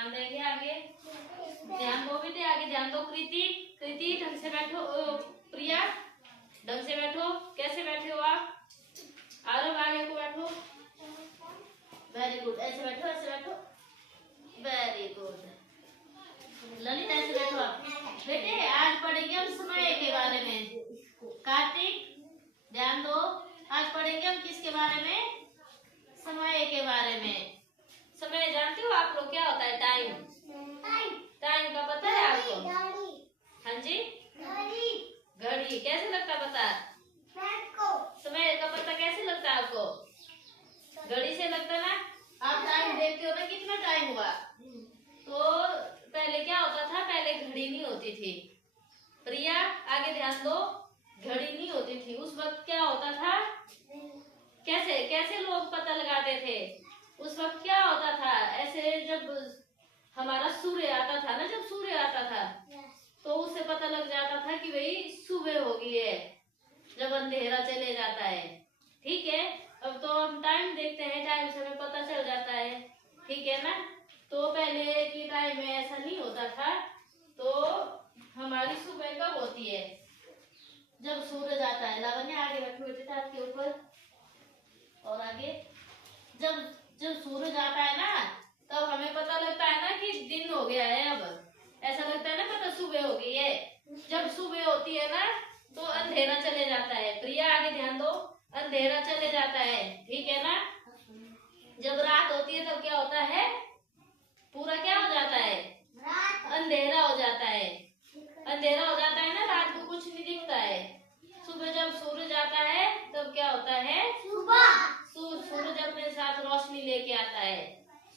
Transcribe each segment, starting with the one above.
ध्यान देंगे आगे। ध्यान वो भी दे, आगे ध्यान दो। कृति, कृति ढंग से बैठो। प्रिया ढंग से बैठो। कैसे बैठे हो आप? आरव आगे को बैठो। Very good. ऐसे बैठो, ऐसे बैठो। Very good. ललित ऐसे बैठो आप। बेटे आज पढ़ेंगे हम समय के बारे में। कार्तिक ध्यान दो। आज पढ़ेंगे हम किसके बारे में? समय के बारे में। समय जानते हो आप लोग क्या होता है? टाइम। टाइम का पता है आपको? हाँ जी, घड़ी। कैसे लगता है पता? समय का पता कैसे लगता है आपको? घड़ी से लगता है ना। आप टाइम देखते हो ना, कितना टाइम हुआ। तो पहले क्या होता था? पहले घड़ी नहीं होती थी। प्रिया आगे ध्यान दो। घड़ी नहीं होती थी उस वक्त। क्या होता था? कैसे कैसे लोग पता लगाते थे? उस वक्त क्या होता था? ऐसे जब हमारा सूर्य आता था ना, जब सूर्य आता था तो उससे पता लग जाता था कि भाई सुबह हो गई है, जब अंधेरा चले जाता है। ठीक है, अब तो हम टाइम देखते हैं, टाइम से हमें पता चल जाता है। ठीक है ना। तो पहले की टाइम में ऐसा नहीं होता था। तो हमारी सुबह कब होती है? जब सूरज आता है। लावण्य आगे बैठो बेटे छत के ऊपर। और आगे जब जब सूरज आता है ना, तब हमें पता लगता है ना कि दिन हो गया है। अब ऐसा लगता है ना, पता सुबह हो गई है। जब सुबह होती है ना तो अंधेरा चले जाता है। प्रिया आगे ध्यान दो। अंधेरा चले जाता है। ठीक है ना। जब रात होती है तब क्या होता है? पूरा क्या हो जाता है? अंधेरा हो जाता है। अंधेरा हो जाता है ना, रात को कुछ नहीं दिखता है। सुबह जब सूरज आता है तब क्या होता है? सूरज अपने साथ रोशनी लेके आता है।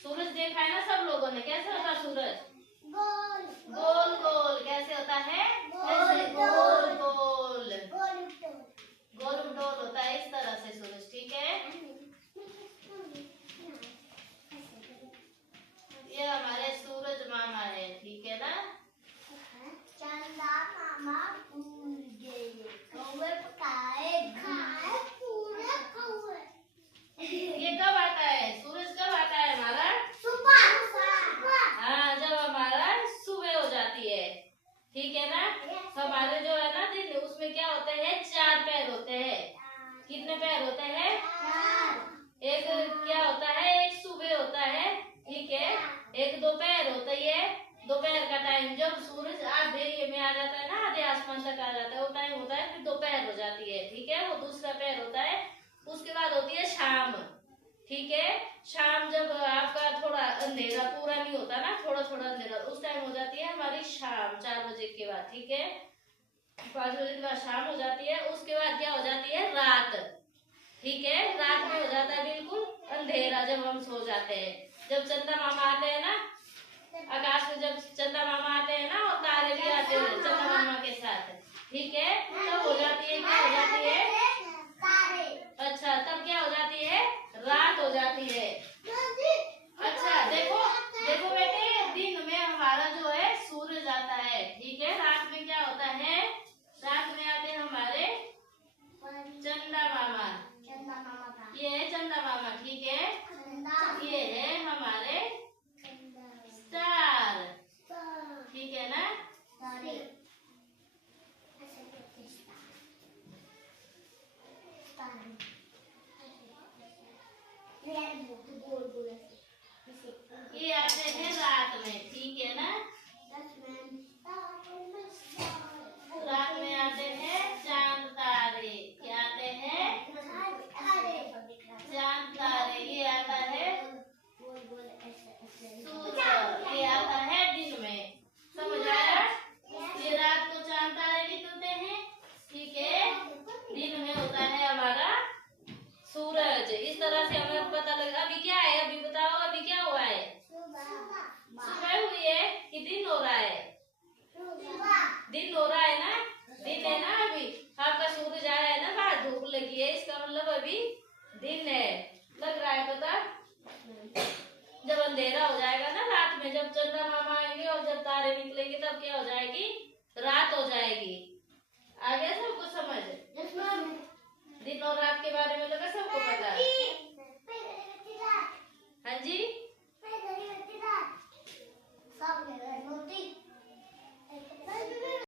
सूरज देखा है ना सब लोगों ने? कैसे होता है सूरज? गोल गोल। कैसे होता है? ऐसे गोल गोल। गोल डोल होता है इस तरह से सूरज। ठीक है, ये हमारे सूरज मामा है। ठीक है ना। चंदा मामा भूल गए, कौवे पकाए खाए पूरे कौवे। ये कब आता है? सूरज कब आता है हमारा? सुबह। हाँ, जब हमारा सुबह हो जाती है। ठीक है ना। हमारे जो है ना दिन, उसमें क्या होते हैं? 4 पैर होते हैं। कितने पैर होते हैं? 4। एक क्या होता है? एक सुबह होता है। ठीक है, एक दोपहर होता है। दोपहर का टाइम जब सूरज आधे में आ जाता है ना, आधे आसमान तक आ जाता है, वो टाइम होता है। फिर दोपहर हो जाती है। ठीक है, वो दूसरा पैर होता है। उसके बाद होती है शाम। ठीक है, शाम जब आपका थोड़ा अंधेरा पूरा नहीं होता ना, थोड़ा थोड़ा अंधेरा, उस टाइम हो जाती है हमारी शाम। 4 बजे के बाद। ठीक है, 5 बजे के बाद शाम हो जाती है। उसके बाद क्या हो जाती है? रात। ठीक है, रात में हो जाता है बिल्कुल अंधेरा, जब हम सो जाते हैं। जब चंदा मामा आते हैं ना आकाश में, जब चंदा मामा आते हैं ना, और तारे भी आते हैं चंदा मामा के साथ। ठीक है, तब हो जाती है, क्या हो जाती है? अच्छा, तब क्या हो जाती है? रात हो जाती है। अच्छा, देखो देखो बेटे, दिन में हमारा जो है सूरज आता है। ठीक है, रात में क्या होता है? रात में आते हैं हमारे चंदा मामा। ये है चंदा मामा। ठीक है, ये है हमारे स्टार। ठीक है ना। ये आते हैं रात में। ठीक है ना। रात में आते हैं चांद तारे। क्या आते हैं? चांद तारे। ये आता है सूरज। ये आता है दिन में। समझ आया? ये रात को चांद तारे निकलते हैं। ठीक है, दिन में होता है हमारा सूरज। इस तरह से हमें पता लगा। अभी क्या है? अभी बताओ, अभी क्या हुआ है? सुबह हुई है कि दिन हो रहा है? दिन हो रहा है ना। दिन है ना। अभी आपका सूरज आया है ना, बाहर धूप लगी है, इसका मतलब अभी दिन है। लग रहा है पता? जब अंधेरा हो जाएगा ना रात में, जब चंदा मामा आएंगे और जब तारे निकलेंगे, तब क्या हो जाएगी? रात हो जाएगी। आ गया सबको समझ? दिन और रात के बारे में लगा सबको पता?